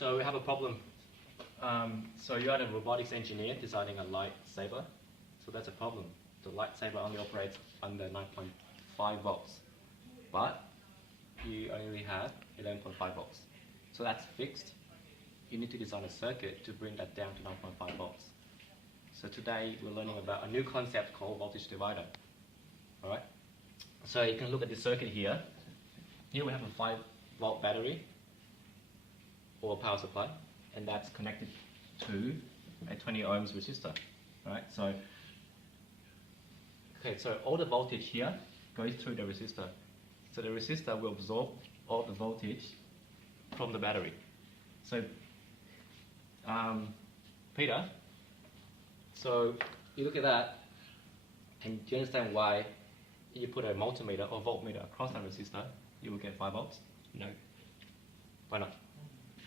so we have a problem. So you are a robotics engineer designing a lightsaber. So that's a problem. The lightsaber only operates under 9.5 volts, but you only have 11.5 volts. So that's fixed. You need to design a circuit to bring that down to 9.5 volts. So today we're learning about a new concept called voltage divider. All right. So you can look at this circuit here. Here we have a 5-volt battery or power supply, and that's connected to a 20 ohms resistor. All right. So all the voltage here goes through the resistor. So the resistor will absorb all the voltage from the battery. So Peter, so you look at that, and do you understand why you put a multimeter or voltmeter across that resistor, you will get 5 volts? No. Why not?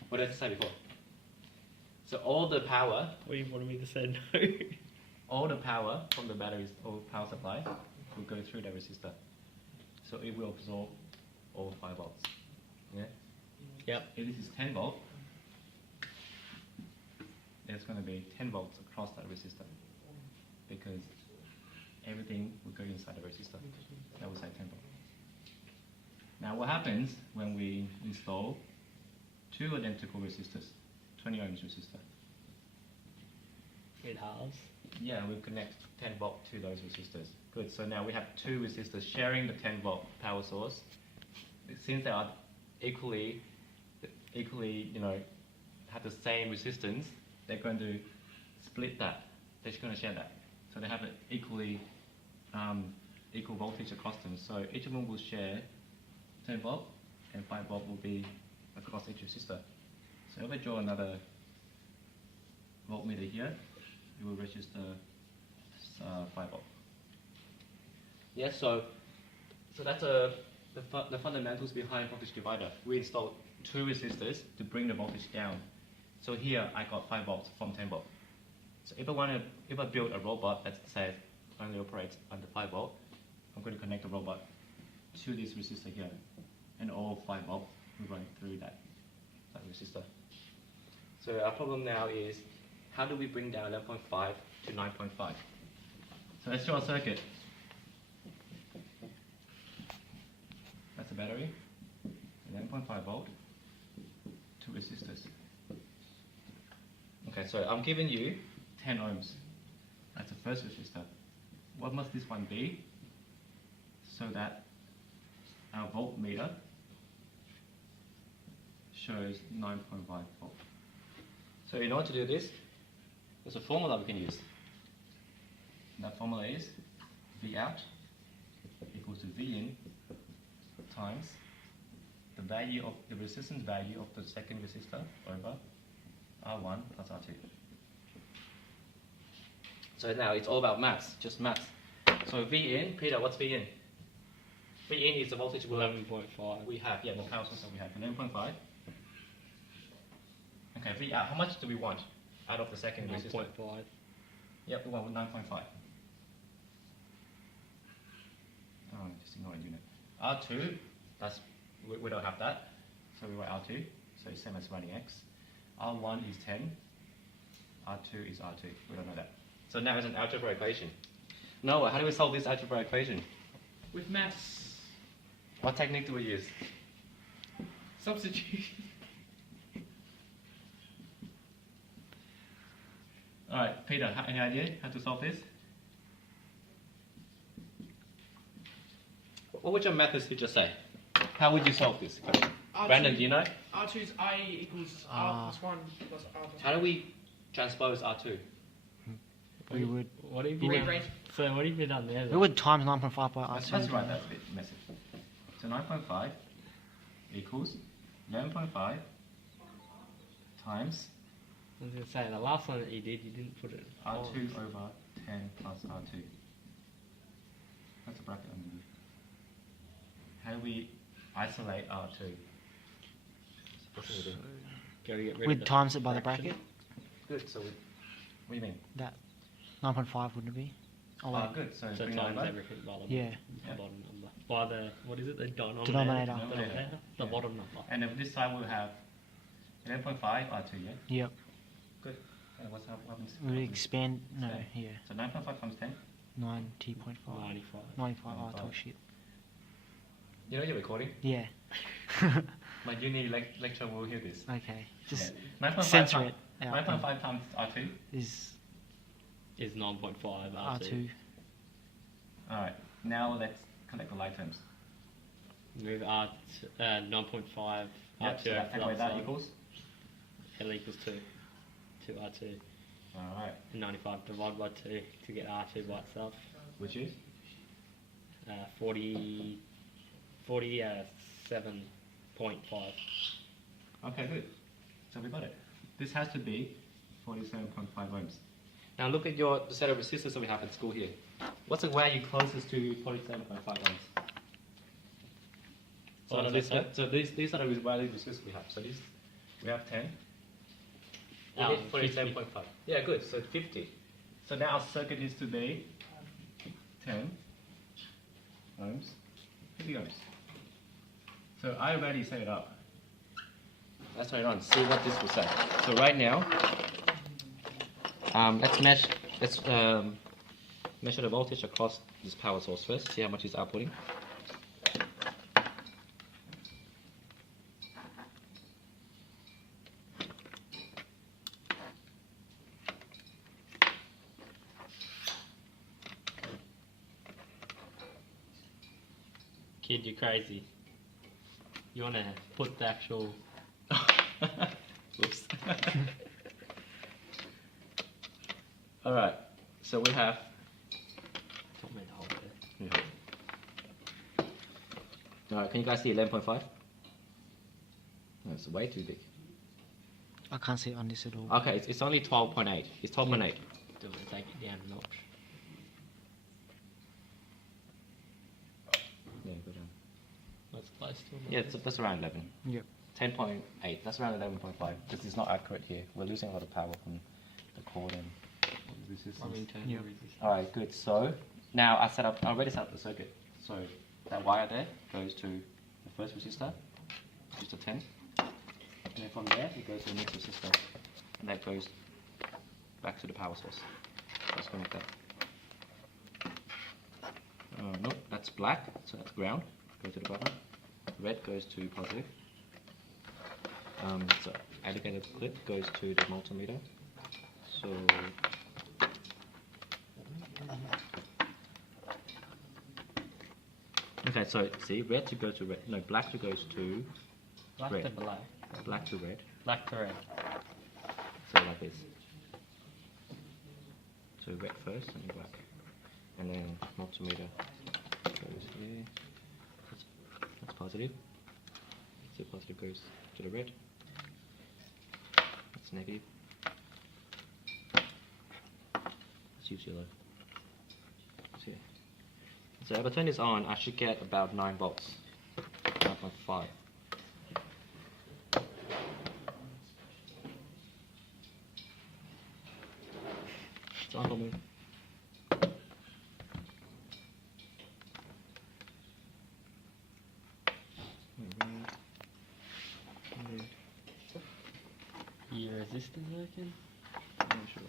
What did I say before? So all the power... What do you wanted me to say no? All the power from the batteries or power supply will go through the resistor. So it will absorb all 5 volts. Yeah? Yep. If this is 10 volt, there's going to be 10 volts across that resistor, because everything will go inside the resistor. That will say 10 volt. Now what happens when we install 2 identical resistors, 20 ohms resistor? It halves. Yeah, we connect 10 volt to those resistors. Good, so now we have 2 resistors sharing the 10 volt power source. Since they are equally, have the same resistance, they're going to split that. They're just going to share that. So they have an equal voltage across them. So each of them will share 10 volt, and 5 volt will be across each resistor. So if I draw another voltmeter here, it will register 5 volt. Yeah, so that's the fundamentals behind voltage divider. We installed 2 resistors to bring the voltage down. So here I got 5 volts from 10 volt. So if I build a robot that says only operates under 5 volt, I'm going to connect the robot to this resistor here, and all 5 volt will run through that resistor. So our problem now is, how do we bring down 11.5 to 9.5? So let's draw a circuit. That's the battery, 11.5 volt, 2 resistors. Okay, so I'm giving you 10 ohms. That's the first resistor. What must this one be so that our voltmeter shows 9.5 volt? So in order to do this, there's a formula we can use. That formula is V out equals to V in times the value of the resistance value of the second resistor over R1 plus R2. So now it's all about maths, just maths. So V in, Peter, what's V in? V in is the voltage 11.5. we have, yeah, the power source that we have, 11.5. Okay, V out, how much do we want out of the second resistor? 9.5. Yep, we want 9.5. Oh, just ignore a unit. R2, we don't have that, so we write R2, so it's same as writing X. R1 is 10, R2 is R2, we don't know that. So now it's an algebra equation. Noah, how do we solve this algebra equation? With maths. What technique do we use? Substitution. Alright, Peter, any idea how to solve this? What would your methods teacher say? How would you solve this equation? Brandon, do you know? R2's I equals R plus 1 plus R plus 1. How do we transpose R2? We would What have You you done? rewrite. So what have you done there? we would times 9.5 by That's R2. right, that's a bit messy. So 9.5 equals 11.5 times I was going to say, the last one that you did, you didn't put it R2 on. over 10 plus R2. That's a bracket underneath. How do we isolate R2? What should we do? Gotta get rid We'd of the times it by the fraction. bracket. Good, so what do you mean? That 9.5 wouldn't it be? Oh, wait. Good, so So bring times over. everything by the Yeah. bottom number. By the, what is it, the denominator? Denominator. The Denominator. The Yeah. bottom number. And on this side we'll have 11.5 R2, yeah? Yep. Good. And what's up? What happens? We expand. No, Expand. yeah. So 9.5 times 10? 90.5. 95. 95. Oh, 95. talk shit. You know you're recording? Yeah. My uni lecturer will hear this. Okay. Just Yeah. 9.5 censor times, it out. 9.5 times R2. Is Is 9.5 R2. R2. Alright, now let's collect the like terms. Move 9.5 Yep, R2 so that, take away that equals? L equals 2. 2R2. Alright, And 95 divided by 2 to get R2 by itself. which is? 47.5. Okay, good. So we got it. This has to be 47.5 ohms. Now look at the set of resistors that we have at school here. What's the value closest to 47.5 ohms? So, What on does this, it say? so these are the value resistors we have. So these, we have 10. We Oh, need 47.5. Yeah, good. So 50. So now our circuit needs to be 10 ohms, 50 ohms. So I already set it up. Let's turn it on. See what this will say. So right now, let's measure the voltage across this power source first. See how much it's outputting. Kid, you're crazy. You want to put the actual... Oops. All right. So we have. Don't mean to hold it. All right. Can you guys see 11.5? No, it's way too big. I can't see it on this at all. Okay, it's only 12.8. It's 12.8. Do it, take it down a notch. Yeah, go down. That's close to it. Yeah, that's around 11. Yep. 10.8. That's around 11.5. Because it's not accurate here. We're losing a lot of power from the cord and the resistance. Internal Yep. resistance. All right, good. So now I already set up the circuit. So that wire there goes to the first resistor, resistor 10. And then from there, it goes to the next resistor. And that goes back to the power source. Let's connect that. Nope, that's black, so that's ground. Go to the bottom. Red goes to positive. So alligator clip goes to the multimeter. So okay, so see, red to go to red. No, black to goes to Black red. to black. Black to red. Black to red. So like this. So red first and then black. And then multimeter goes here. That's positive. So positive goes to the red. That's negative. Let's use yellow. So, yeah. So if I turn this on, I should get about 9 volts. 9.5. It's on for me. Your resistance working? Sure.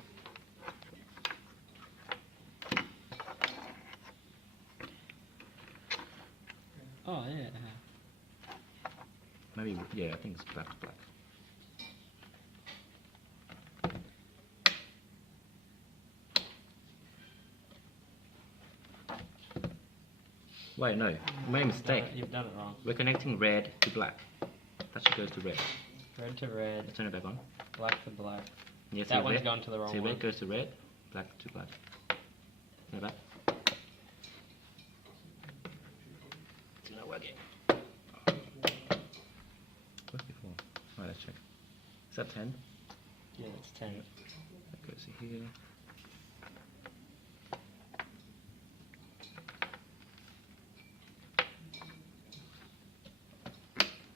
Oh, yeah. Maybe, yeah, I think it's black to black. Wait, no, made a mistake. You've done it wrong. We're connecting red to black. That should go to red. Red to red, Let's turn it back on. black to black. Yeah, That see one's red, gone to the wrong see one. red goes to red, black to black. Turn it back. It's not working. Worked before. Alright, let's check. Is that 10? Yeah, that's 10. That goes here.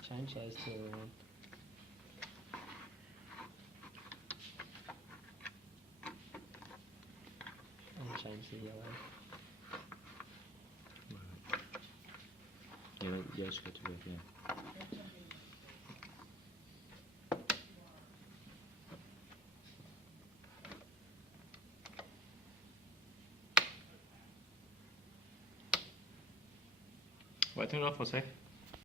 Change those to and change the yellow. Yeah, yeah, should go to red, yeah. Wait, turn it off for a sec.